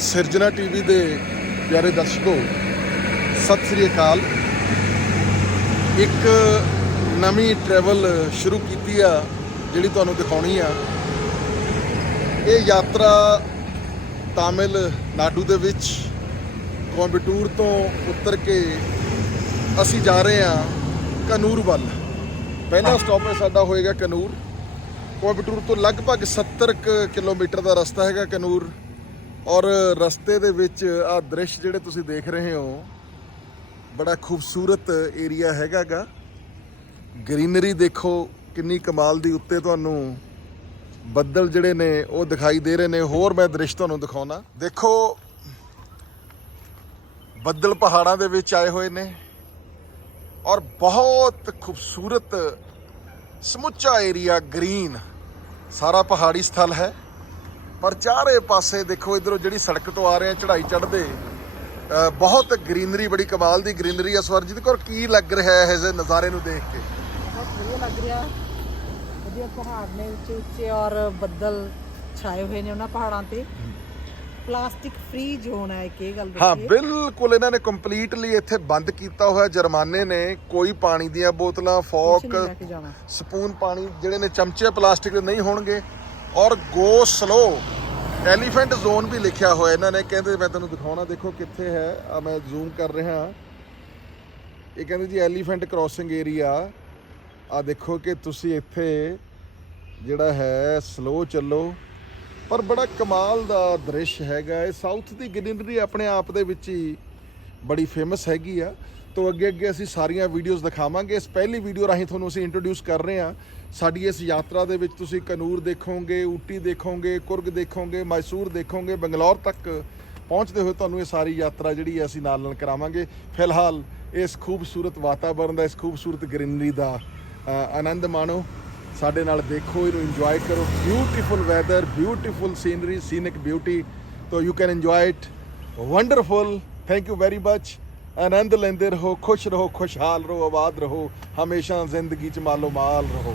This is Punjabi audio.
ਸਿਰਜਣਾ ਟੀਵੀ ਦੇ ਪਿਆਰੇ ਦਰਸ਼ਕੋ ਸਤਿ ਸ੍ਰੀ ਅਕਾਲ। ਇੱਕ ਨਵੀਂ ਟਰੈਵਲ ਸ਼ੁਰੂ ਕੀਤੀ ਆ ਜਿਹੜੀ ਤੁਹਾਨੂੰ ਦਿਖਾਉਣੀ ਆ। ਇਹ ਯਾਤਰਾ ਤਾਮਿਲ ਨਾਡੂ ਦੇ ਵਿੱਚ ਕੋਇੰਬਟੂਰ ਤੋਂ ਉੱਤਰ ਕੇ ਅਸੀਂ ਜਾ ਰਹੇ ਹਾਂ ਕਨੂਰ ਵੱਲ। ਪਹਿਲਾ ਸਟਾਪ ਹੈ ਸਾਡਾ ਹੋਏਗਾ ਕਨੂਰ। ਕੋਇੰਬਟੂਰ ਤੋਂ ਲਗਭਗ 70 ਕੁ ਕਿਲੋਮੀਟਰ ਦਾ ਰਸਤਾ ਹੈਗਾ ਕਨੂਰ। ਔਰ ਰਸਤੇ ਦੇ ਵਿੱਚ ਆ ਦ੍ਰਿਸ਼ ਜਿਹੜੇ ਤੁਸੀਂ ਦੇਖ ਰਹੇ ਹੋ, ਬੜਾ ਖੂਬਸੂਰਤ ਏਰੀਆ ਹੈਗਾਗਾ। ਗ੍ਰੀਨਰੀ ਦੇਖੋ ਕਿੰਨੀ ਕਮਾਲ ਦੀ ਉੱਤੇ ਤੁਹਾਨੂੰ ਬੱਦਲ ਜਿਹੜੇ ਨੇ ਉਹ ਦਿਖਾਈ ਦੇ ਰਹੇ ਨੇ। ਹੋਰ ਮੈਂ ਦ੍ਰਿਸ਼ ਤੁਹਾਨੂੰ ਦਿਖਾਉਣਾ। ਦੇਖੋ, ਬੱਦਲ ਪਹਾੜਾਂ ਦੇ ਵਿੱਚ ਆਏ ਹੋਏ ਨੇ ਔਰ ਬਹੁਤ ਖੂਬਸੂਰਤ ਸਮੁੱਚਾ ਏਰੀਆ ਗ੍ਰੀਨ ਸਾਰਾ ਪਹਾੜੀ ਸਥਲ ਹੈ। ਪਰ ਚਾਰੇ ਪਾਸੇ ਦੇਖੋ ਇਧਰੋਂ ਜਿਹੜੀ ਸੜਕ ਤੋਂ ਆ ਰਹੇ ਆ ਚੜ੍ਹਾਈ ਚੜ੍ਹਦੇ ਬਹੁਤ ਗ੍ਰੀਨਰੀ ਬੜੀ ਕਮਾਲ ਦੀ ਗ੍ਰੀਨਰੀ ਆ ਸਵਰਜੀਤ ਕੌਰ ਕੀ ਲੱਗ ਰਿਹਾ ਹੈ ਇਸ ਨਜ਼ਾਰੇ ਨੂੰ ਦੇਖ ਕੇ? ਬਹੁਤ ਵਧੀਆ ਲੱਗ ਰਿਹਾ। ਵਧੀਆ ਪਹਾੜ ਨੇ ਉੱਚੇ ਉੱਚੇ ਔਰ ਬੱਦਲ ਛਾਏ ਹੋਏ ਨੇ ਉਹਨਾਂ ਪਹਾੜਾਂ ਤੇ। ਪਲਾਸਟਿਕ ਫ੍ਰੀ ਜ਼ੋਨ ਹੈ ਇਹ ਗੱਲ ਹਾਂ ਬਿਲਕੁਲ ਇਹਨਾਂ ਨੇ ਕੰਪਲੀਟਲੀ ਇੱਥੇ ਬੰਦ ਕੀਤਾ ਹੋਇਆ ਜੁਰਮਾਨੇ ਨੇ ਕੋਈ ਪਾਣੀ ਦੀਆਂ ਬੋਤਲਾਂ ਫੋਕ ਕੇ ਸਪੂਨ ਪਾਣੀ ਜਿਹੜੇ ਨੇ ਚਮਚੇ ਪਲਾਸਟਿਕ ਦੇ ਨਹੀਂ ਹੋਣਗੇ। ਔਰ ਗੋ ਸਲੋ। ਐਲੀਫੈਂਟ ਜ਼ੋਨ ਵੀ ਲਿਖਿਆ ਹੋਇਆ, ਇਹਨਾਂ ਨੇ। ਕਹਿੰਦੇ, ਮੈਂ ਤੁਹਾਨੂੰ ਦਿਖਾਉਣਾ, ਦੇਖੋ ਕਿੱਥੇ ਹੈ। ਆ ਮੈਂ ਜ਼ੂਮ ਕਰ ਰਿਹਾ। ਇਹ ਕਹਿੰਦੇ ਜੀ ਐਲੀਫੈਂਟ ਕ੍ਰਾਸਿੰਗ ਏਰੀਆ ਆ ਦੇਖੋ ਕਿ ਤੁਸੀਂ ਇੱਥੇ ਜਿਹੜਾ ਹੈ ਸਲੋ ਚੱਲੋ। ਪਰ ਬੜਾ ਕਮਾਲ ਦਾ ਦ੍ਰਿਸ਼ ਹੈਗਾ। ਇਹ ਸਾਊਥ ਦੀ ਗ੍ਰੀਨਰੀ ਆਪਣੇ ਆਪ ਦੇ ਵਿੱਚ ਹੀ ਬੜੀ ਫੇਮਸ ਹੈਗੀ ਆ। ਤੋਂ ਅੱਗੇ ਅੱਗੇ ਅਸੀਂ ਸਾਰੀਆਂ ਵੀਡੀਓਜ਼ ਦਿਖਾਵਾਂਗੇ। ਇਸ ਪਹਿਲੀ ਵੀਡੀਓ ਰਾਹੀਂ ਤੁਹਾਨੂੰ ਅਸੀਂ ਇੰਟਰੋਡਿਊਸ ਕਰ ਰਹੇ ਹਾਂ। ਸਾਡੀ ਇਸ ਯਾਤਰਾ ਦੇ ਵਿੱਚ ਤੁਸੀਂ ਕਨੂਰ ਦੇਖੋਗੇ, ਊਟੀ ਦੇਖੋਗੇ, ਕੁਰਗ ਦੇਖੋਗੇ, ਮੈਸੂਰ ਦੇਖੋਗੇ, ਬੰਗਲੌਰ ਤੱਕ ਪਹੁੰਚਦੇ ਹੋਏ ਤੁਹਾਨੂੰ ਇਹ ਸਾਰੀ ਯਾਤਰਾ ਜਿਹੜੀ ਹੈ ਅਸੀਂ ਨਾਲ ਨਾਲ ਕਰਾਵਾਂਗੇ। ਫਿਲਹਾਲ ਇਸ ਖੂਬਸੂਰਤ ਵਾਤਾਵਰਣ ਦਾ, ਇਸ ਖੂਬਸੂਰਤ ਗ੍ਰੀਨਰੀ ਦਾ ਆਨੰਦ ਮਾਣੋ। ਸਾਡੇ ਨਾਲ ਦੇਖੋ, ਇਹਨੂੰ ਇੰਜੋਏ ਕਰੋ। Beautiful weather beautiful scenery scenic beauty ਤੋਂ you can enjoy it wonderful thank you very much ਆਨੰਦ ਲੈਂਦੇ ਰਹੋ, ਖੁਸ਼ ਰਹੋ, ਖੁਸ਼ਹਾਲ ਰਹੋ, ਆਬਾਦ ਰਹੋ, ਹਮੇਸ਼ਾ ਜ਼ਿੰਦਗੀ ਚ ਮਾਲੋ ਮਾਲ ਰਹੋ।